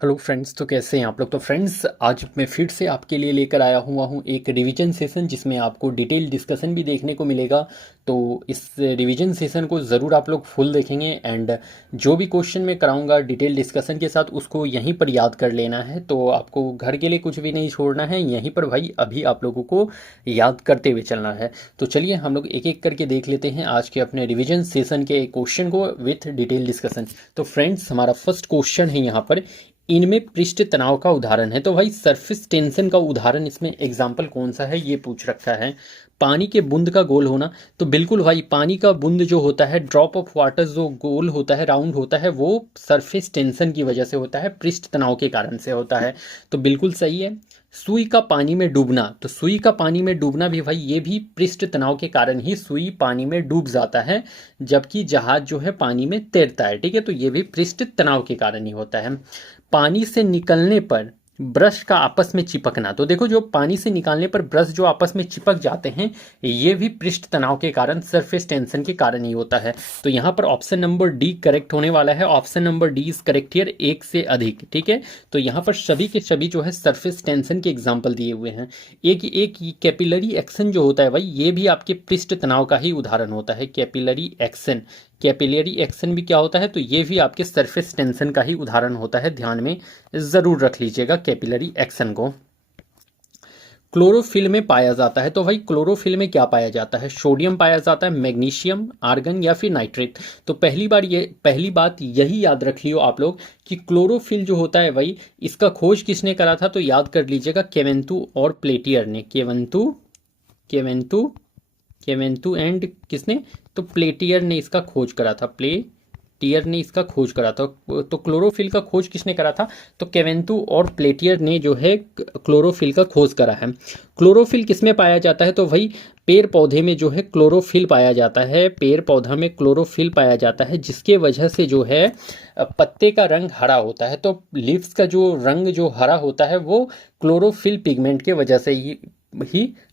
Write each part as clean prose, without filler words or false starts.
Hello friends, तो कैसे हैं आप लोग। तो फ्रेंड्स, आज मैं फिर से आपके लिए लेकर आया हुआ हूँ एक रिवीजन सेशन जिसमें आपको डिटेल डिस्कशन भी देखने को मिलेगा। तो इस रिवीजन सेशन को ज़रूर आप लोग फुल देखेंगे एंड जो भी क्वेश्चन मैं कराऊंगा डिटेल डिस्कशन के साथ उसको यहीं पर याद कर लेना है। तो आपको घर के लिए कुछ भी नहीं छोड़ना है, यहीं पर भाई अभी आप लोगों को याद करते हुए चलना है। तो चलिए हम लोग एक एक करके देख लेते हैं आज के अपने रिवीजन सेशन के क्वेश्चन को विथ डिटेल डिस्कशन। तो फ्रेंड्स, हमारा फर्स्ट क्वेश्चन है यहाँ पर, इनमें पृष्ठ तनाव का उदाहरण है। तो भाई सरफेस टेंशन का उदाहरण इसमें एग्जाम्पल कौन सा है ये पूछ रखा है। पानी के बूंद का गोल होना, तो बिल्कुल भाई पानी का बूंद जो होता है, ड्रॉप ऑफ वाटर जो गोल होता है, राउंड होता है, वो सरफेस टेंशन की वजह से होता है, पृष्ठ तनाव के कारण से होता है। तो बिल्कुल सही है। सुई का पानी में डूबना, तो सुई का पानी में डूबना भी भाई ये भी पृष्ठ तनाव के कारण ही सुई पानी में डूब जाता है, जबकि जहाज जो है पानी में तैरता है। ठीक है, तो ये भी पृष्ठ तनाव के कारण ही होता है। पानी से निकलने पर ब्रश का आपस में चिपकना, तो देखो जो पानी से निकालने पर ब्रश जो आपस में चिपक जाते हैं, ये भी पृष्ठ तनाव के कारण, सरफेस टेंशन के कारण ही होता है। तो यहाँ पर ऑप्शन नंबर डी करेक्ट होने वाला है। Option number D is correct here, एक से अधिक। ठीक है, तो यहाँ पर सभी के सभी जो है सरफेस टेंशन के एग्जाम्पल दिए हुए हैं। एक एक कैपिलरी एक्शन जो होता है भाई, ये भी आपके पृष्ठ तनाव का ही उदाहरण होता है। कैपिलरी एक्शन, कैपिलरी एक्शन भी क्या होता है, तो ये भी आपके सरफेस टेंशन का ही उदाहरण होता है। ध्यान में जरूर रख लीजिएगा कैपिलरी एक्शन को। क्लोरोफिल में पाया जाता है, तो भाई क्लोरोफिल में क्या पाया जाता है, सोडियम पाया जाता है, मैग्नीशियम, आर्गन या फिर नाइट्रेट। तो पहली बात यही याद रख लियो आप लोग कि क्लोरोफिल जो होता है भाई, इसका खोज किसने करा था, तो याद कर लीजिएगा केवेंतु और प्लेटियर ने। केवेंतु केवेंतु केवेंतु एंड किसने, तो प्लेटियर ने इसका खोज करा था। प्लेटियर ने इसका खोज करा था। तो क्लोरोफिल का खोज किसने करा था, तो केवेंतु और प्लेटियर ने जो है क्लोरोफिल का खोज करा है। क्लोरोफिल किसमें पाया जाता है, तो भाई पेड़ पौधे में जो है क्लोरोफिल पाया जाता है। पेड़ पौधा में क्लोरोफिल पाया जाता है, जिसके वजह से जो है पत्ते का रंग हरा होता है। तो लीव्स का जो रंग जो हरा होता है वो क्लोरोफिल पिगमेंट के वजह से ही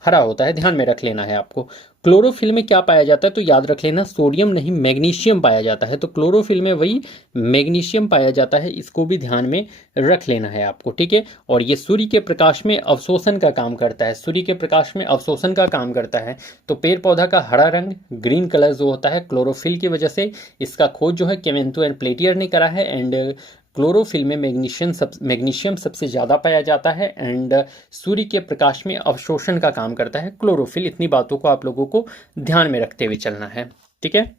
हरा होता है। ध्यान में रख लेना है आपको। क्लोरोफिल में क्या पाया जाता है, तो याद रख लेना सोडियम नहीं मैग्नीशियम पाया जाता है। तो क्लोरोफिल में वही मैग्नीशियम पाया जाता है, इसको भी ध्यान में रख लेना है आपको। ठीक है, और ये सूर्य के प्रकाश में अवशोषण का काम करता है। सूर्य के प्रकाश में अवशोषण का काम करता है। तो पेड़ पौधा का हरा रंग, ग्रीन कलर जो होता है क्लोरोफिल की वजह से, इसका खोज जो है केवेंतु एंड प्लेटियर ने करा है। एंड क्लोरोफिल में मैग्नीशियम सबसे ज़्यादा पाया जाता है एंड सूर्य के प्रकाश में अवशोषण का काम करता है क्लोरोफिल। इतनी बातों को आप लोगों को ध्यान में रखते हुए चलना है। ठीक है।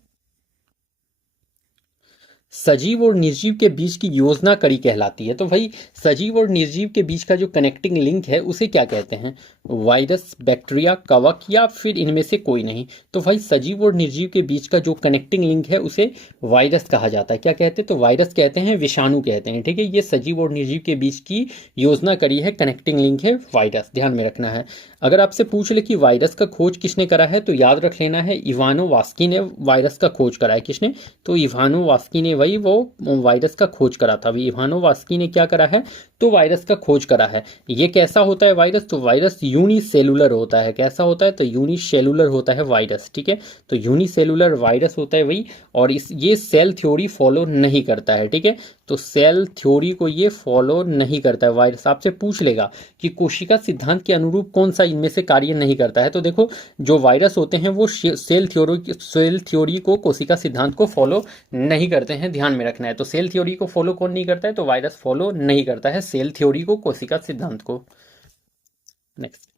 सजीव और निर्जीव के बीच की योजना कड़ी कहलाती है। तो भाई सजीव और निर्जीव के बीच का जो कनेक्टिंग लिंक है उसे क्या कहते हैं, वायरस, बैक्टीरिया, कवक या फिर इनमें से कोई नहीं। तो भाई सजीव और निर्जीव के बीच का जो कनेक्टिंग लिंक है उसे वायरस कहा जाता है। क्या कहते हैं, तो वायरस कहते हैं, विषाणु कहते हैं। ठीक है, ये सजीव और निर्जीव के बीच की योजना कड़ी है, कनेक्टिंग लिंक है वायरस। ध्यान में रखना है। अगर आपसे पूछ ले कि वायरस का खोज किसने करा है, तो याद रख लेना है इवानोवास्की ने वायरस का खोज करा है। किसने, तो इवानोवास्की ने वही वो वायरस का खोज करा था। अभी इवानोवास्की ने क्या करा है, तो वायरस का खोज करा है। ये कैसा होता है वायरस, तो वायरस यूनिसेलुलर होता है। कैसा होता है, तो यूनिसेलुलर होता है वायरस। ठीक है, तो यूनिसेलुलर वायरस होता है वही, और ये सेल थ्योरी फॉलो नहीं करता है। ठीक है, तो सेल थ्योरी को ये फॉलो नहीं करता है वायरस। आपसे पूछ लेगा कि कोशिका सिद्धांत के अनुरूप कौन सा इनमें से कार्य नहीं करता है, तो देखो जो वायरस होते हैं वो सेल थ्योरी को, कोशिका सिद्धांत को फॉलो नहीं करते हैं। ध्यान में रखना है। तो सेल थ्योरी को फॉलो कौन नहीं करता है, तो वायरस फॉलो नहीं करता है सेल थ्योरी को, कोशिका सिद्धांत को। नेक्स्ट,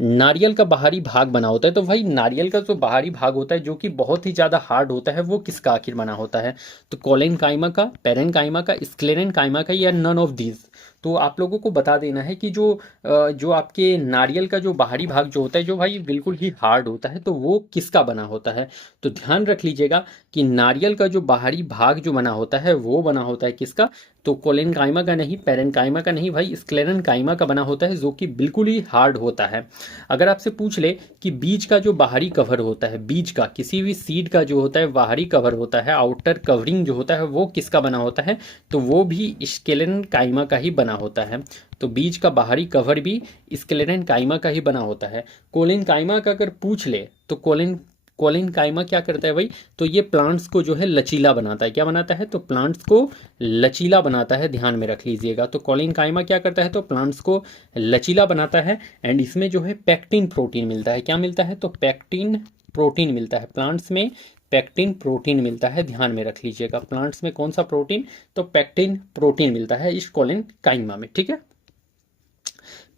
नारियल का बाहरी भाग बना होता है। तो भाई नारियल का जो बाहरी भाग होता है जो कि बहुत ही ज्यादा हार्ड होता है, वो किसका आखिर बना होता है, तो कोलेन काइमा का, पेरेन काइमा का, स्क्लेरेन काइमा का, या नन ऑफ दीज। तो आप लोगों को बता देना है कि जो आपके नारियल का जो बाहरी भाग जो होता है, जो भाई बिल्कुल ही हार्ड होता है, तो वो किसका बना होता है। तो ध्यान रख लीजिएगा कि नारियल का जो बाहरी भाग जो बना होता है वो बना होता है किसका, तो कोलेन काइमा का नहीं, पेरेन काइमा का नहीं भाई, स्क्लेरन काइमा का बना होता है, जो कि बिल्कुल ही हार्ड होता है। अगर आपसे पूछ ले कि बीज का जो बाहरी कवर होता है, बीज का किसी भी सीड का जो होता है बाहरी कवर होता है, आउटर कवरिंग जो होता है, वो किसका बना होता है, तो वो भी स्क्लेरन काइमा का ही बना होता है। तो बीज का बाहरी कवर भी स्क्लेरन काइमा का ही बना होता है। कोलेन काइमा का अगर पूछ ले तो कोलेन कोलेनकाइमा क्या करता है भाई, तो ये प्लांट्स को जो है लचीला बनाता है। क्या बनाता है, तो प्लांट्स को लचीला बनाता है, ध्यान में रख लीजिएगा। तो कोलेनकाइमा क्या करता है, तो प्लांट्स को लचीला बनाता है। एंड इसमें जो है पैक्टिन प्रोटीन मिलता है। क्या मिलता है, तो पैक्टिन प्रोटीन मिलता है प्लांट्स में, पैक्टिन प्रोटीन मिलता है, ध्यान में रख लीजिएगा। प्लांट्स में कौन सा प्रोटीन, तो पैक्टिन प्रोटीन मिलता है इस कोलेनकाइमा में, ठीक है।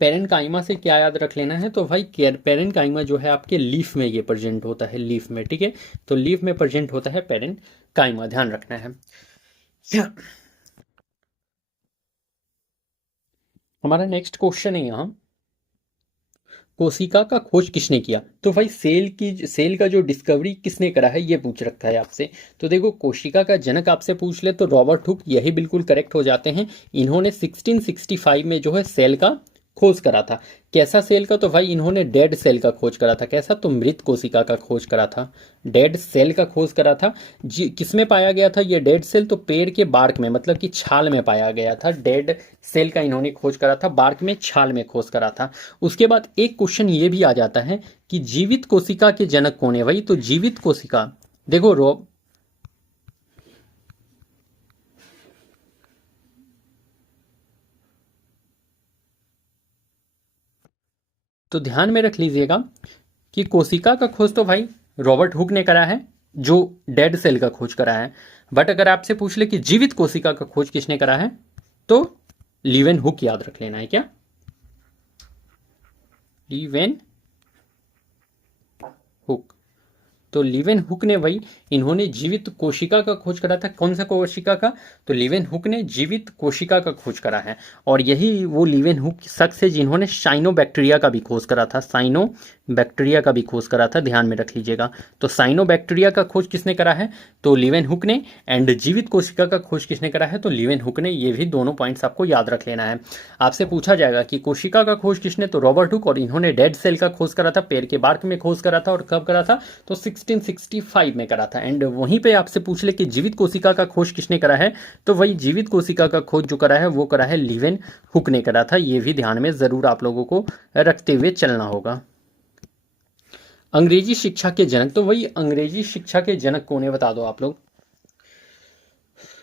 पेरेंकाइमा से क्या याद रख लेना है, तो भाई पेरेंकाइमा जो है आपके लीफ में ये प्रेजेंट होता है, लीफ में, ठीक है। तो लीफ में प्रेजेंट होता है पेरेंकाइमा, ध्यान रखना है। हमारा नेक्स्ट क्वेश्चन है यहाँ, कोशिका का खोज किसने किया। तो भाई सेल का जो डिस्कवरी किसने करा है ये पूछ रखा है आपसे। तो देखो कोशिका का जनक आपसे पूछ ले तो रॉबर्ट हुक, यही बिल्कुल करेक्ट हो जाते हैं। इन्होंने 1665 में जो है सेल का खोज करा था। कैसा सेल का, तो भाई इन्होंने डेड सेल का खोज करा था। कैसा, तो मृत कोशिका का खोज करा था, डेड सेल का खोज करा था। किसमें पाया गया था ये डेड सेल, तो पेड़ के बार्क में, मतलब कि छाल में पाया गया था। डेड सेल का इन्होंने खोज करा था, बार्क में, छाल में खोज करा था। उसके बाद एक क्वेश्चन ये भी आ जाता है कि जीवित कोशिका के जनक कौन है भाई। तो जीवित कोशिका, देखो तो ध्यान में रख लीजिएगा कि कोशिका का खोज तो भाई रॉबर्ट हुक ने करा है, जो डेड सेल का खोज करा है। बट अगर आपसे पूछ ले कि जीवित कोशिका का खोज किसने करा है, तो लीवेन हुक याद रख लेना है। क्या, लीवेन हुक। तो लीवेन हुक ने भाई इन्होंने जीवित कोशिका का खोज करा था। कौन सा कोशिका का, तो लीवेन हुक ने जीवित कोशिका का खोज करा है। और यही वो लीवेन हुक शख्स है जिन्होंने साइनोबैक्टीरिया का भी खोज करा था, साइनोबैक्टीरिया का भी खोज करा था, ध्यान में रख लीजिएगा। तो साइनोबैक्टीरिया का खोज किसने करा है, तो लीवेन हुक ने। एंड जीवित कोशिका का खोज किसने करा है, तो लीवेन हुक ने। ये भी दोनों पॉइंट्स आपको याद रख लेना है। आपसे पूछा जाएगा कि कोशिका का खोज किसने, तो रॉबर्ट हुक, और इन्होंने डेड सेल का खोज करा था, पेड़ के बार्क में खोज करा था। और कब करा था, तो 1665 में करा था। एंड वहीं पे आपसे पूछ ले कि जीवित कोशिका का खोज किसने करा है, तो वही जीवित कोशिका का खोज जो करा है वो करा है लीवेन हुक ने करा था। ये भी ध्यान में जरूर आप लोगों को रखते हुए चलना होगा। अंग्रेजी शिक्षा के जनक, तो वही अंग्रेजी शिक्षा के जनक कौन है बता दो आप लोग।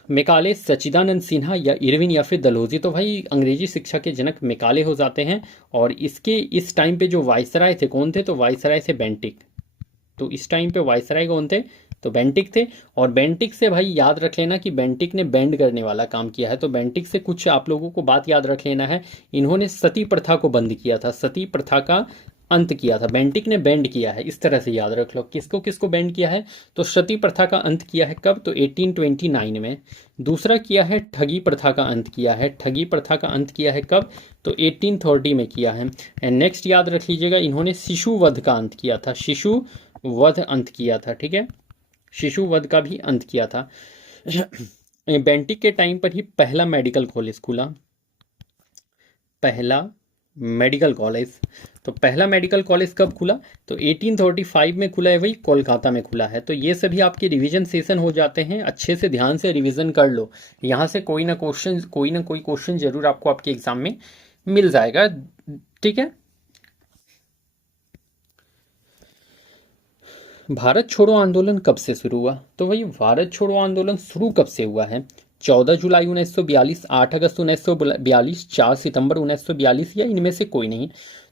मेकाले, सच्चिदानंद सिन्हा, या इरविन, या फिर दलोजी। तो भाई अंग्रेजी शिक्षा के जनक मेकाले हो जाते हैं। और इसके इस टाइम पे जो वायसराय थे कौन थे, तो वायसराय थे बेंटिक। तो इस टाइम पे वायसराय कौन थे, तो बेंटिक थे। और बेंटिक से भाई याद रख लेना कि बेंटिक ने बैंड करने वाला काम किया है। तो बेंटिक से कुछ आप लोगों को बात याद रख लेना है। इन्होंने सती प्रथा को बंद किया था, सती प्रथा का अंत किया था। बेंटिक ने बैंड किया है, इस तरह से याद रख लो। किसको किसको बैंड किया है, तो सती प्रथा का अंत किया है कब, तो 1829 में। दूसरा किया है ठगी प्रथा का अंत किया है, ठगी प्रथा का अंत किया है कब, तो 1830 में किया है। एंड नेक्स्ट याद रख लीजिएगा, इन्होंने शिशु वध का अंत किया था, शिशु वध अंत किया था, ठीक है, शिशु वध का भी अंत किया था। बेंटिक के टाइम पर ही पहला मेडिकल कॉलेज खुला, पहला मेडिकल कॉलेज। तो पहला मेडिकल कॉलेज कब खुला, तो 1835 में खुला है, वही कोलकाता में खुला है। तो ये सभी आपके रिवीजन सेशन हो जाते हैं, अच्छे से ध्यान से रिवीजन कर लो। यहाँ से कोई ना कोई क्वेश्चन जरूर आपको आपके एग्जाम में मिल जाएगा, ठीक है। भारत छोड़ो आंदोलन कब से शुरू हुआ, तो भाई भारत छोड़ो आंदोलन शुरू कब से हुआ है, 14 जुलाई 1942, 8 अगस्त 1942, 4 सितंबर 1942, या इनमें से कोई नहीं।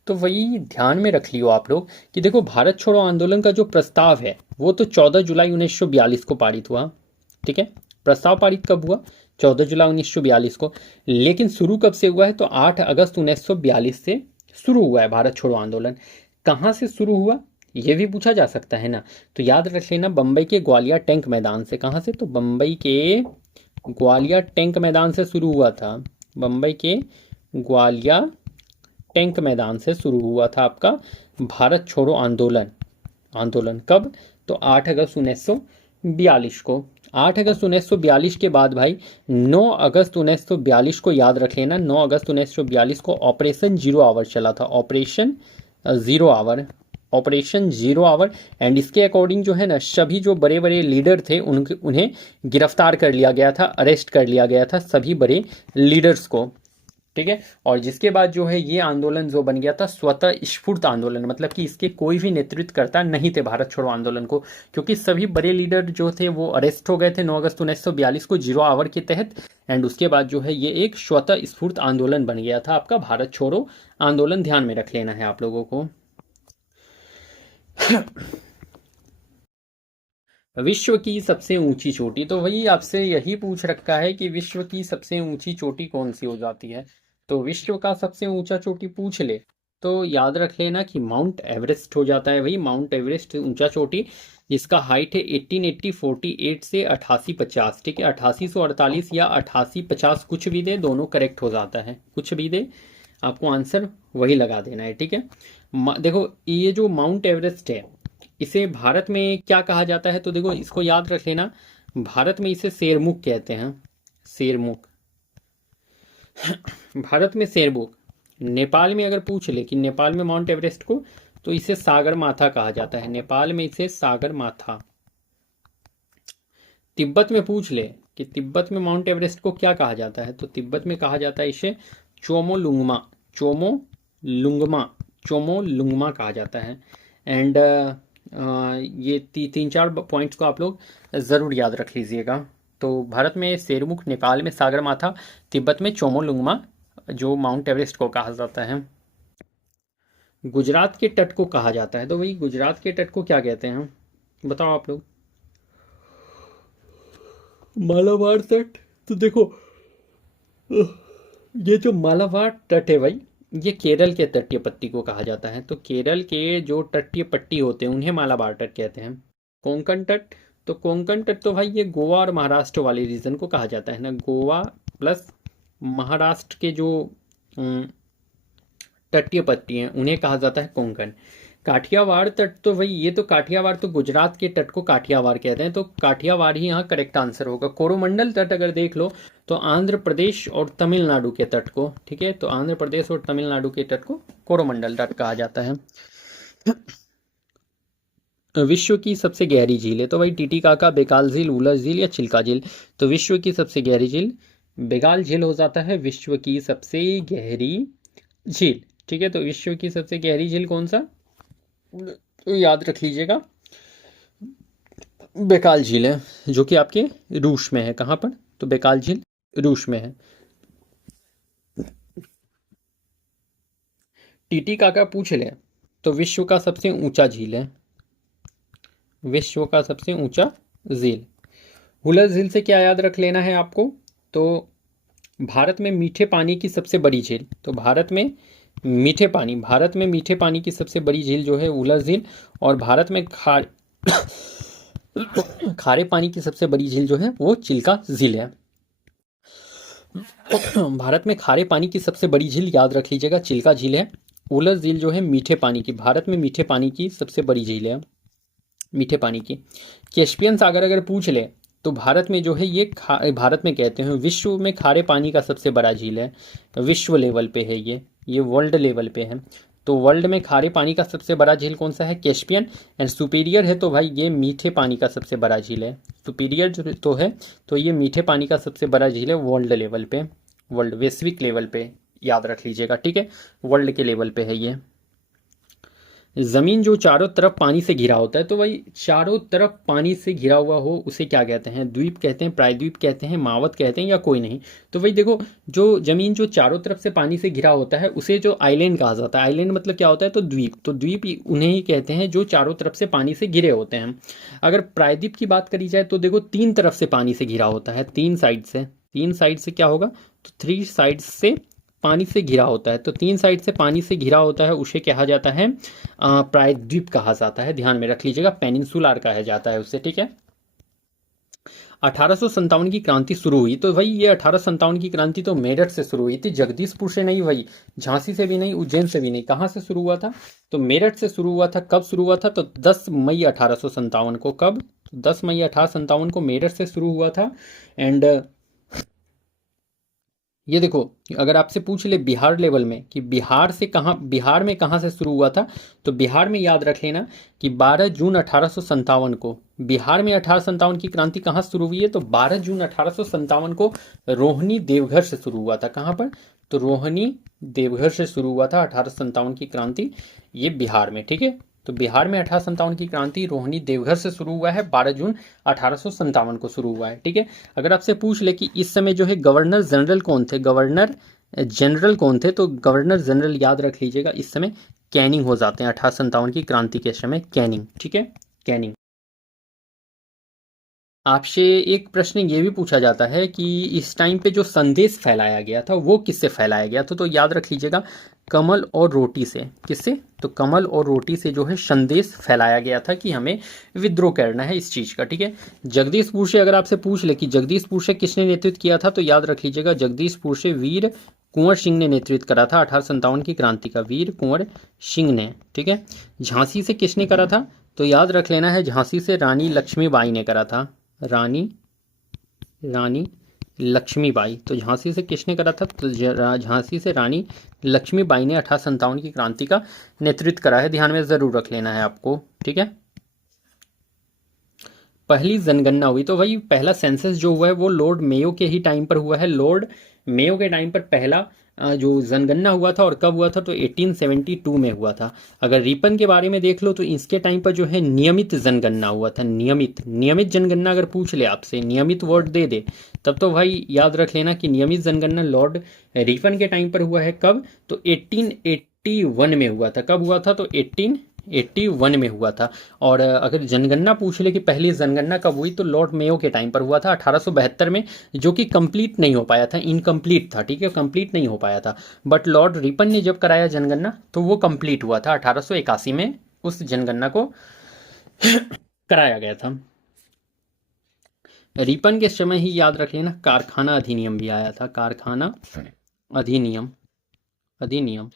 तो वही ध्यान में रख लियो आप लोग कि देखो भारत छोड़ो आंदोलन का जो प्रस्ताव है वो तो 14 जुलाई 1942 को पारित हुआ, ठीक है। प्रस्ताव पारित कब हुआ, 14 जुलाई 1942 को। लेकिन शुरू कब से हुआ है, तो 8 अगस्त 1942 से शुरू हुआ है भारत छोड़ो आंदोलन। कहाँ से शुरू हुआ ये भी पूछा जा सकता है ना, तो याद रख लेना बम्बई के ग्वालियर टैंक मैदान से। कहाँ से, तो बम्बई के ग्वालियर टैंक मैदान से शुरू हुआ था, बम्बई के ग्वालियर टैंक मैदान से शुरू हुआ था आपका भारत छोड़ो आंदोलन कब, तो 8 अगस्त 1942 को। 8 अगस्त 1942 के बाद भाई 9 अगस्त 1942 को याद रख लेना, 9 अगस्त 1942 को ऑपरेशन जीरो आवर चला था, ऑपरेशन जीरो आवर। एंड इसके अकॉर्डिंग जो है ना सभी जो बड़े बड़े लीडर थे उन्हें गिरफ्तार कर लिया गया था, अरेस्ट कर लिया गया था, सभी बड़े लीडर्स को ठीक है। और जिसके बाद जो है ये आंदोलन जो बन गया था स्वतः स्फूर्त आंदोलन, मतलब कि इसके कोई भी नेतृत्व करता नहीं थे भारत छोड़ो आंदोलन को, क्योंकि सभी बड़े लीडर जो थे वो अरेस्ट हो गए थे 9 अगस्त 1942 को 0 आवर के तहत। एंड उसके बाद जो है ये एक स्वतः स्फूर्त आंदोलन बन गया था आपका भारत छोड़ो आंदोलन, ध्यान में रख लेना है आप लोगों को। विश्व की सबसे ऊंची चोटी, तो वही आपसे यही पूछ रखा है कि विश्व की सबसे ऊंची चोटी कौन सी हो जाती है। तो विश्व का सबसे ऊंचा चोटी पूछ ले तो याद रख लेना कि माउंट एवरेस्ट हो जाता है। वही माउंट एवरेस्ट ऊंचा चोटी, जिसका हाइट है 1848 से 8850, ठीक है। 8848 या 8850 कुछ भी दे, दोनों करेक्ट हो जाता है, कुछ भी दे आपको आंसर वही लगा देना है, ठीक है। देखो ये जो माउंट एवरेस्ट है इसे भारत में क्या कहा जाता है, तो देखो इसको याद रख लेना, भारत में इसे शेरमुख कहते हैं, शेरमुख। भारत में शेरमुख। नेपाल में अगर पूछ ले कि नेपाल में माउंट एवरेस्ट को, तो इसे सागर माथा कहा जाता है, नेपाल में इसे सागर माथा। तिब्बत में पूछ ले कि तिब्बत में माउंट एवरेस्ट को क्या कहा जाता है, तो तिब्बत में कहा जाता है इसे चोमोलुंगमा, चोमोलुंगमा, चोमोलुंगमा कहा जाता है। एंड ये तीन चार पॉइंट्स को आप लोग ज़रूर याद रख लीजिएगा। तो भारत में शेरमुख, नेपाल में सागरमाथा, तिब्बत में चोमोलुंगमा जो माउंट एवरेस्ट को कहा जाता है। गुजरात के तट को कहा जाता है, तो वही गुजरात के तट को क्या कहते हैं बताओ आप लोग। मालाबार तट, तो देखो ये जो मालाबार तट है भाई, ये केरल के तटीय पट्टी को कहा जाता है। तो केरल के जो तटीय पट्टी होते हैं उन्हें मालाबार तट कहते हैं। कोंकण तट, तो कोंकण तट तो भाई ये गोवा और महाराष्ट्र वाले रीजन को कहा जाता है ना, गोवा प्लस महाराष्ट्र के जो तटीय पट्टी हैं उन्हें कहा जाता है कोंकण। काठियावाड़ तट, तो भाई ये तो काठियावाड़ तो गुजरात के तट को काठियावाड़ कहते हैं, तो काठियावाड़ ही यहाँ करेक्ट आंसर होगा। कोरोमंडल तट अगर देख लो तो आंध्र प्रदेश और तमिलनाडु के तट को, ठीक है, तो आंध्र प्रदेश और तमिलनाडु के तट को कोरोमंडल तट कहा जाता है। विश्व की सबसे गहरी झील है, तो भाई टीटीकाका, बेकाल झील, उलस झील या चिल्का झील। तो विश्व की सबसे गहरी झील बेकाल झील हो जाता है, विश्व की सबसे गहरी झील, ठीक है। तो विश्व की सबसे गहरी झील कौन सा, तो याद रख लीजिएगा बेकाल झील है, जो कि आपके रूस में है। कहाँ पर, तो बेकाल झील रूस में है। टीटीकाका पूछ ले तो विश्व का सबसे ऊंचा झील है, विश्व का सबसे ऊंचा झील। हुलस झील से क्या याद रख लेना है आपको, तो भारत में मीठे पानी की सबसे बड़ी झील, तो भारत में मीठे पानी की सबसे बड़ी झील जो है हुलस झील। और भारत में खारे पानी की सबसे बड़ी झील जो है वो चिल्का झील है। भारत में खारे पानी की सबसे बड़ी झील याद रख लीजिएगा चिल्का झील है। हुलस झील जो है मीठे पानी की, भारत में मीठे पानी की सबसे बड़ी झील है, मीठे पानी की। कैस्पियन सागर अगर पूछ ले तो भारत में जो है ये भारत में कहते हैं विश्व में खारे पानी का सबसे बड़ा झील है, विश्व लेवल पे है ये वर्ल्ड लेवल पे है। तो वर्ल्ड में खारे पानी का सबसे बड़ा झील कौन सा है, कैस्पियन। एंड सुपीरियर है तो भाई ये मीठे पानी का सबसे बड़ा झील है, सुपीरियर जो तो है तो ये मीठे पानी का सबसे बड़ा झील है वर्ल्ड लेवल पे, वर्ल्ड वैश्विक लेवल पे याद रख लीजिएगा, ठीक है, वर्ल्ड के लेवल पे है ये। जमीन जो चारों तरफ पानी से घिरा होता है, तो भाई चारों तरफ पानी से घिरा हुआ हो उसे क्या कहते हैं, द्वीप कहते हैं, प्रायद्वीप कहते हैं, मावत कहते हैं या कोई नहीं। तो भाई देखो जो जमीन जो चारों तरफ से पानी से घिरा होता है उसे जो आइलैंड कहा जाता है, आइलैंड मतलब क्या होता है, तो द्वीप, तो द्वीप उन्हें ही कहते हैं जो चारों तरफ से पानी से घिरे होते हैं। अगर प्रायद्वीप की बात करी जाए तो देखो 3 तरफ से पानी से घिरा होता है, 3 साइड से क्या होगा, तो 3 साइड से पानी से घिरा होता है, तो 3 साइड से पानी से घिरा होता है उसे कहा जाता है प्रायद्वीप कहा जाता है, ध्यान में रख लीजिएगा, पेनिनसुलर कहा जाता है उसे, ठीक है। 1857 की क्रांति शुरू हुई, तो भाई ये 1857 की क्रांति तो मेरठ से शुरू हुई थी, जगदीशपुर से नहीं भाई, झांसी से भी नहीं, उज्जैन से भी नहीं, कहाँ से शुरू हुआ था, तो मेरठ से शुरू हुआ था। कब शुरू हुआ था, तो 10 मई 1857 को, कब, 10 मई 1857 को मेरठ से शुरू हुआ था। एंड ये देखो, अगर आपसे पूछ ले बिहार लेवल में कि बिहार से कहाँ, बिहार में कहाँ से शुरू हुआ था, तो बिहार में याद रख लेना कि 12 जून 1857 को, बिहार में 1857 की क्रांति कहाँ शुरू हुई है, तो 12 जून 1857 को रोहिणी देवघर से शुरू हुआ था। कहाँ पर, तो रोहिणी देवघर से शुरू हुआ था 1857 की क्रांति, ये बिहार में। ठीक है, तो बिहार में 1857 की क्रांति रोहिणी देवघर से शुरू हुआ है, 12 जून 1857 को शुरू हुआ है। ठीक है, अगर आपसे पूछ ले कि इस समय जो है गवर्नर जनरल कौन थे, गवर्नर जनरल कौन थे, तो गवर्नर जनरल याद रख लीजिएगा इस समय कैनिंग हो जाते हैं, 1857 की क्रांति के समय कैनिंग। ठीक है, कैनिंग। आपसे एक प्रश्न ये भी पूछा जाता है कि इस टाइम पे जो संदेश फैलाया गया था वो किससे फैलाया गया था, तो याद रख लीजिएगा कमल और रोटी से। किससे, तो कमल और रोटी से जो है संदेश फैलाया गया था कि हमें विद्रोह करना है इस चीज़ का। ठीक है, जगदीशपुर से अगर आपसे पूछ ले कि जगदीशपुर से किसने नेतृत्व किया था, तो याद रख लीजिएगा जगदीशपुर से वीर कुंवर सिंह ने नेतृत्व करा था 1857 की क्रांति का, वीर कुंवर सिंह ने। ठीक है, झांसी से किसने करा था, तो याद रख लेना है झांसी से रानी लक्ष्मीबाई ने करा था, रानी रानी लक्ष्मीबाई। तो झांसी से किसने करा था, तो झांसी से रानी लक्ष्मीबाई ने 1857 की क्रांति का नेतृत्व करा है, ध्यान में जरूर रख लेना है आपको। ठीक है, पहली जनगणना हुई, तो भाई पहला सेंसस जो हुआ है वो लॉर्ड मेयो के ही टाइम पर हुआ है, लॉर्ड मेयो के टाइम पर पहला जो जनगणना हुआ था, और कब हुआ था, तो 1872 में हुआ था। अगर रिपन के बारे में देख लो तो इसके टाइम पर जो है नियमित जनगणना हुआ था, नियमित, नियमित जनगणना अगर पूछ ले आपसे, नियमित वर्ड दे दे, तब तो भाई याद रख लेना कि नियमित जनगणना लॉर्ड रिपन के टाइम पर हुआ है। कब, तो 1881 में हुआ था। कब हुआ था, तो 1881 में हुआ था। और अगर जनगणना पूछ ले कि पहली जनगणना कब हुई, तो लॉर्ड मेयो के टाइम पर हुआ था 1872 में, जो कि कंप्लीट नहीं हो पाया था, इनकम्प्लीट था। ठीक है, कंप्लीट नहीं हो पाया था, बट लॉर्ड रिपन ने जब कराया जनगणना तो वो कंप्लीट हुआ था 1881 में, उस जनगणना को कराया गया था। रिपन के समय ही याद रख लेना कारखाना अधिनियम भी आया था, कारखाना अधिनियम, अधिनियम।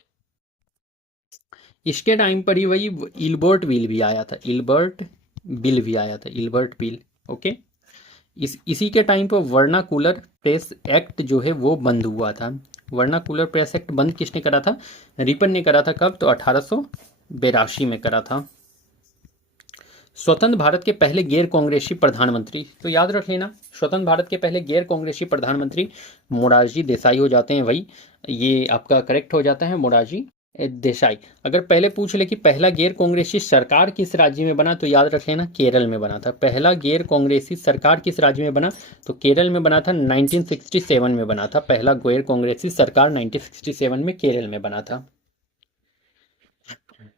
इसके टाइम पर ही वही इल्बर्ट बिल भी आया था, इल्बर्ट बिल भी आया था, इल्बर्ट बिल। ओके, इसी के टाइम पर वर्नाकुलर प्रेस एक्ट जो है वो बंद हुआ था। वर्नाकुलर प्रेस एक्ट बंद किसने करा था, रिपन ने करा था। कब, तो 1882 में करा था। स्वतंत्र भारत के पहले गैर कांग्रेसी प्रधानमंत्री, तो याद रख लेना स्वतंत्र भारत के पहले गैर कांग्रेसी प्रधानमंत्री मोरारजी देसाई हो जाते हैं भाई, ये आपका करेक्ट हो जाता है मोरारजी देसाई। अगर पहले पूछ ले कि पहला गैर कांग्रेसी सरकार किस राज्य में बना, तो याद रख लेना केरल में बना था। पहला गैर कांग्रेसी सरकार किस राज्य में बना, तो केरल में बना था, 1967 में बना था। पहला गैर कांग्रेसी सरकार 1967 में केरल में बना था।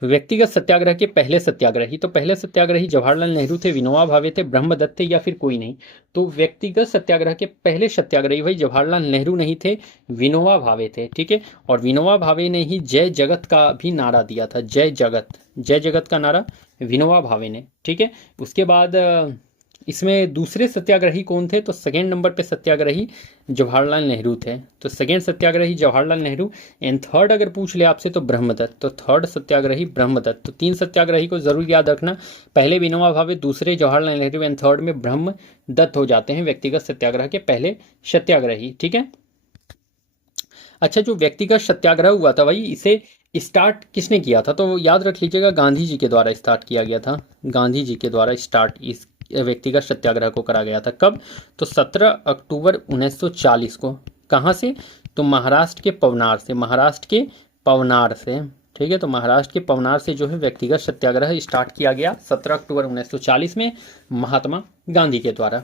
व्यक्तिगत सत्याग्रह के पहले सत्याग्रही, तो पहले सत्याग्रही जवाहरलाल नेहरू थे, विनोबा भावे थे, ब्रह्मदत्त थे, या फिर कोई नहीं। तो व्यक्तिगत सत्याग्रह के पहले सत्याग्रही भाई जवाहरलाल नेहरू नहीं थे, विनोबा भावे थे। ठीक है, और विनोबा भावे ने ही जय जगत का भी नारा दिया था, जय जगत, जय जगत का नारा विनोबा भावे ने। ठीक है, उसके बाद इसमें दूसरे सत्याग्रही कौन थे, तो सेकेंड नंबर पे सत्याग्रही जवाहरलाल नेहरू थे। तो second Satyagrahi Jawaharlal Nehru, and third अगर पूछ ले आपसे तो ब्रह्मदत्त, तो थर्ड सत्याग्रही ब्रह्मदत्त। तो तीन सत्याग्रही को जरूर याद रखना, पहले विनोबा भावे, दूसरे जवाहरलाल नेहरू, एंड थर्ड में ब्रह्मदत्त हो जाते हैं व्यक्तिगत सत्याग्रह के पहले सत्याग्रही। ठीक है, अच्छा जो व्यक्तिगत सत्याग्रह हुआ था भाई, इसे स्टार्ट किसने किया था, तो याद रख लीजिएगा गांधी जी के द्वारा स्टार्ट किया गया था, गांधी जी के द्वारा स्टार्ट इस व्यक्तिगत सत्याग्रह को करा गया था। कब, तो 17 अक्टूबर 1940 को। कहाँ से, तो महाराष्ट्र के पवनार से, महाराष्ट्र के पवनार से। ठीक है, तो महाराष्ट्र के पवनार से जो है व्यक्तिगत सत्याग्रह स्टार्ट किया गया 17 अक्टूबर 1940 में महात्मा गांधी के द्वारा।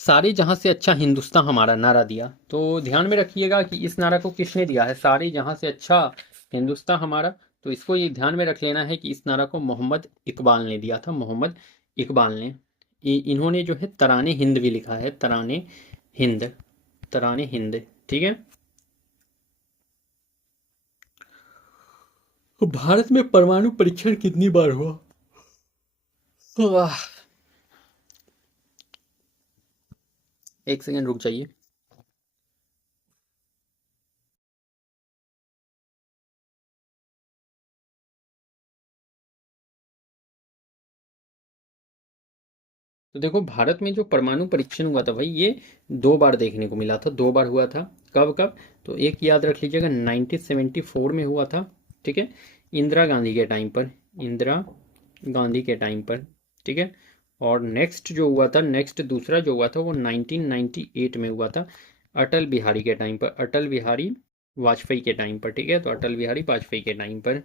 सारे जहां से अच्छा हिंदुस्तान हमारा नारा दिया, तो ध्यान में रखिएगा कि इस नारा को किसने दिया है, सारे जहां से अच्छा हिंदुस्तान हमारा। तो इसको ये ध्यान में रख लेना है कि इस नारा को मोहम्मद इकबाल ने दिया था, मोहम्मद इकबाल ने। इन्होंने जो है तराने हिंद भी लिखा है, तराने हिंद, तराने हिंद। ठीक है, भारत में परमाणु परीक्षण कितनी बार हुआ, वाह, एक सेकंड रुक जाइए। तो देखो भारत में जो परमाणु परीक्षण हुआ था भाई, ये 2 बार देखने को मिला था, 2 बार हुआ था। कब कब? तो एक याद रख लीजिएगा, 1974 में हुआ था, ठीक है, इंदिरा गांधी के टाइम पर, इंदिरा गांधी के टाइम पर, ठीक है। और नेक्स्ट जो हुआ था, नेक्स्ट दूसरा जो हुआ था वो 1998 में हुआ था, अटल बिहारी के टाइम पर, अटल बिहारी वाजपेयी के टाइम पर, ठीक है। तो अटल बिहारी वाजपेयी के टाइम पर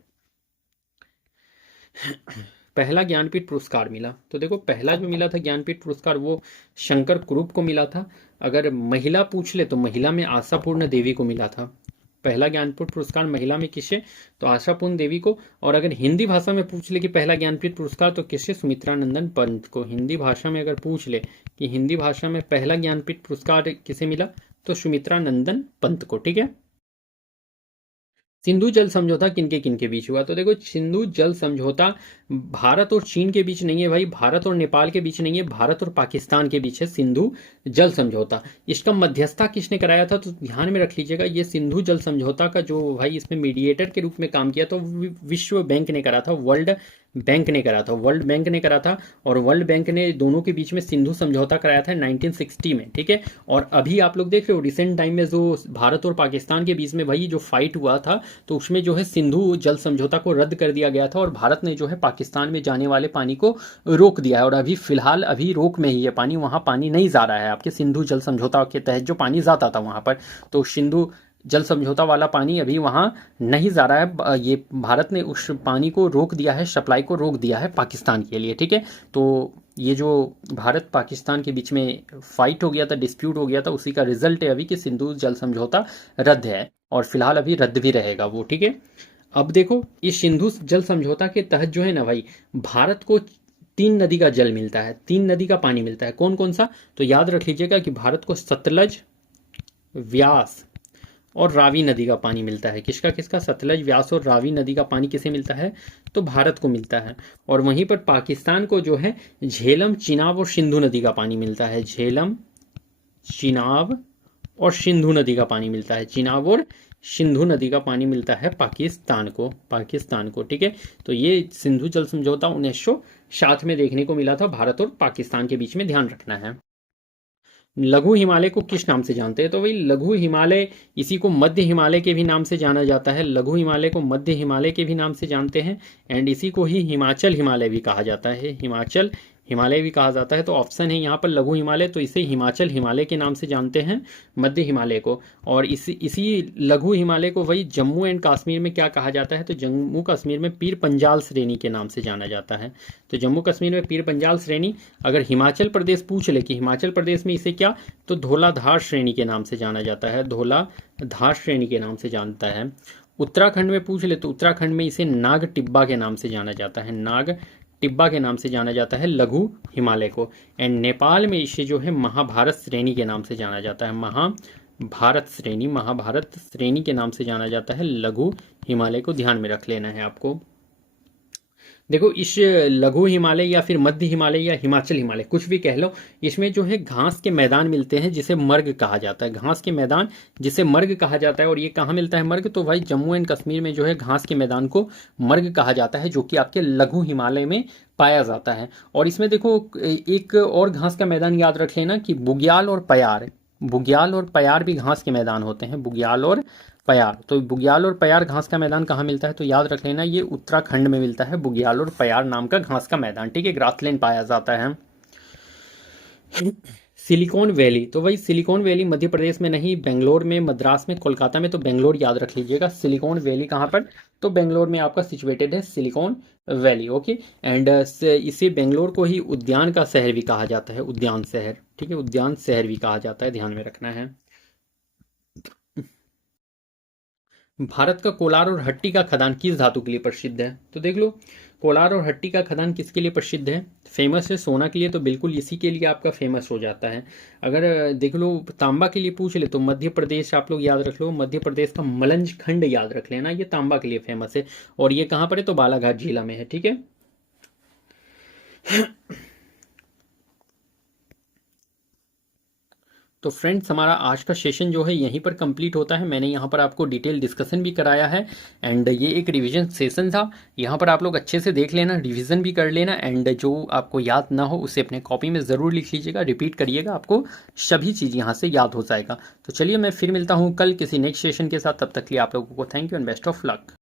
पहला ज्ञानपीठ पुरस्कार मिला। तो देखो पहला जो मिला था ज्ञानपीठ पुरस्कार वो शंकर कुरूप को मिला था। अगर महिला पूछ ले तो महिला में आशापूर्ण देवी को मिला था। पहला ज्ञानपीठ पुरस्कार महिला में किसे? तो आशापूर्ण देवी को। और अगर हिंदी भाषा में पूछ ले कि पहला ज्ञानपीठ पुरस्कार, तो किसे? सुमित्रानंदन पंत को। हिंदी भाषा में अगर पूछ ले कि हिंदी भाषा में पहला ज्ञानपीठ पुरस्कार किसे मिला, तो सुमित्रानंदन पंत को, ठीक है। सिंधु जल समझौता किनके किनके बीच हुआ? तो देखो सिंधु जल समझौता भारत और चीन के बीच नहीं है भाई, भारत और नेपाल के बीच नहीं है, भारत और पाकिस्तान के बीच है सिंधु जल समझौता। इसका मध्यस्थता किसने कराया था? तो ध्यान में रख लीजिएगा, ये सिंधु जल समझौता का जो भाई इसमें मीडिएटर के रूप में काम किया तो विश्व बैंक ने करा था, वर्ल्ड बैंक ने करा था, वर्ल्ड बैंक ने करा था। और वर्ल्ड बैंक ने दोनों के बीच में सिंधु समझौता कराया था 1960 में, ठीक है। और अभी आप लोग देख रहे हो रिसेंट टाइम में जो भारत और पाकिस्तान के बीच में भाई जो फाइट हुआ था, तो उसमें जो है सिंधु जल समझौता को रद्द कर दिया गया था और भारत ने जो है पाकिस्तान में जाने वाले पानी को रोक दिया है। और अभी फिलहाल अभी रोक में ही है पानी, वहां पानी नहीं जा रहा है आपके सिंधु जल समझौता के तहत जो पानी जाता था वहां पर। तो सिंधु जल समझौता वाला पानी अभी वहां नहीं जा रहा है। ये भारत ने उस पानी को रोक दिया है, सप्लाई को रोक दिया है पाकिस्तान के लिए, ठीक है। तो ये जो भारत पाकिस्तान के बीच में फाइट हो गया था, डिस्प्यूट हो गया था, उसी का रिजल्ट है अभी कि सिंधु जल समझौता रद्द है और फिलहाल अभी रद्द भी रहेगा वो, ठीक है। अब देखो इस सिंधु जल समझौता के तहत जो है ना भाई, भारत को 3 नदी का जल मिलता है, 3 नदी का पानी मिलता है। कौन कौन सा? तो याद रख लीजिएगा कि भारत को सतलज, व्यास और रावी नदी का पानी मिलता है। किसका किसका? सतलज, व्यास और रावी नदी का पानी किसे मिलता है? तो भारत को मिलता है। और वहीं पर पाकिस्तान को जो है झेलम, चिनाब और सिंधु नदी का पानी मिलता है। झेलम, चिनाब और सिंधु नदी का पानी मिलता है। चिनाब और सिंधु नदी का पानी मिलता है पाकिस्तान को, पाकिस्तान को, ठीक है। तो ये सिंधु जल समझौता 1907 में देखने को मिला था भारत और पाकिस्तान के बीच में, ध्यान रखना है। लघु हिमालय को किस नाम से जानते हैं? तो भाई लघु हिमालय, इसी को मध्य हिमालय के भी नाम से जाना जाता है। लघु हिमालय को मध्य हिमालय के भी नाम से जानते हैं। एंड इसी को ही हिमाचल हिमालय भी कहा जाता है, हिमाचल हिमालय भी कहा जाता है। तो ऑप्शन है यहाँ पर लघु हिमालय, तो इसे हिमाचल हिमालय के नाम से जानते हैं, मध्य हिमालय को। और इसी लघु हिमालय को वही जम्मू एंड कश्मीर में क्या कहा जाता है? तो जम्मू कश्मीर में पीर पंजाल श्रेणी के नाम से जाना जाता है। तो जम्मू कश्मीर में पीर पंजाल श्रेणी। अगर हिमाचल प्रदेश पूछ ले कि हिमाचल प्रदेश में इसे क्या, तो धौलाधार श्रेणी के नाम से जाना जाता है, धौलाधार श्रेणी के नाम से जानता है। उत्तराखंड में पूछ ले तो उत्तराखंड में इसे नाग टिब्बा के नाम से जाना जाता है, नाग टिब्बा के नाम से जाना जाता है लघु हिमालय को। एंड नेपाल में इसे जो है महाभारत श्रेणी के नाम से जाना जाता है, महाभारत श्रेणी, महाभारत श्रेणी के नाम से जाना जाता है लघु हिमालय को, ध्यान में रख लेना है आपको। देखो इस लघु हिमालय या फिर मध्य हिमालय या हिमाचल हिमालय कुछ भी कह लो, इसमें जो है घास के मैदान मिलते हैं जिसे मर्ग कहा जाता है, घास के मैदान जिसे मर्ग कहा जाता है। और ये कहाँ मिलता है मर्ग? तो भाई जम्मू एंड कश्मीर में जो है घास के मैदान को मर्ग कहा जाता है, जो कि आपके लघु हिमालय में पाया जाता है। और इसमें देखो एक और घास का मैदान याद रख लेना कि बुग्याल और पयार, बुग्याल और पयार भी घास के मैदान होते हैं, बुग्याल और पयार। तो बुग्याल और पयार घास का मैदान कहाँ मिलता है? तो याद रख लेना ये उत्तराखंड में मिलता है, बुग्याल और पयार नाम का घास का मैदान, ठीक है, ग्रासलैंड पाया जाता है। सिलिकॉन वैली, तो भाई सिलिकॉन वैली मध्य प्रदेश में नहीं, बेंगलोर में, मद्रास में, कोलकाता में। तो बेंगलोर याद रख लीजिएगा। सिलिकॉन वैली कहाँ पर? तो बेंगलोर में आपका सिचुएटेड है सिलिकॉन वैली, ओके। एंड इसे बेंगलोर को ही उद्यान का शहर भी कहा जाता है, उद्यान शहर, ठीक है, उद्यान शहर भी कहा जाता है, ध्यान में रखना है। भारत का कोलार और हट्टी का खदान किस धातु के लिए प्रसिद्ध है? तो देख लो कोलार और हट्टी का खदान किसके लिए प्रसिद्ध है? फेमस है सोना के लिए, तो बिल्कुल इसी के लिए आपका फेमस हो जाता है। अगर देख लो तांबा के लिए पूछ ले तो मध्य प्रदेश आप लोग याद रख लो, मध्य प्रदेश का मलंज खंड याद रख लेना, ये तांबा के लिए फेमस है। और ये कहाँ पर है? तो बालाघाट जिला में है, ठीक है। तो फ्रेंड्स हमारा आज का सेशन जो है यहीं पर कंप्लीट होता है। मैंने यहाँ पर आपको डिटेल डिस्कशन भी कराया है एंड ये एक रिवीजन सेशन था। यहाँ पर आप लोग अच्छे से देख लेना, रिवीजन भी कर लेना एंड जो आपको याद ना हो उसे अपने कॉपी में ज़रूर लिख लीजिएगा, रिपीट करिएगा, आपको सभी चीज़ यहाँ से याद हो जाएगा। तो चलिए मैं फिर मिलता हूँ कल किसी नेक्स्ट सेशन के साथ। तब तक के लिए आप लोगों को thank you and best of luck.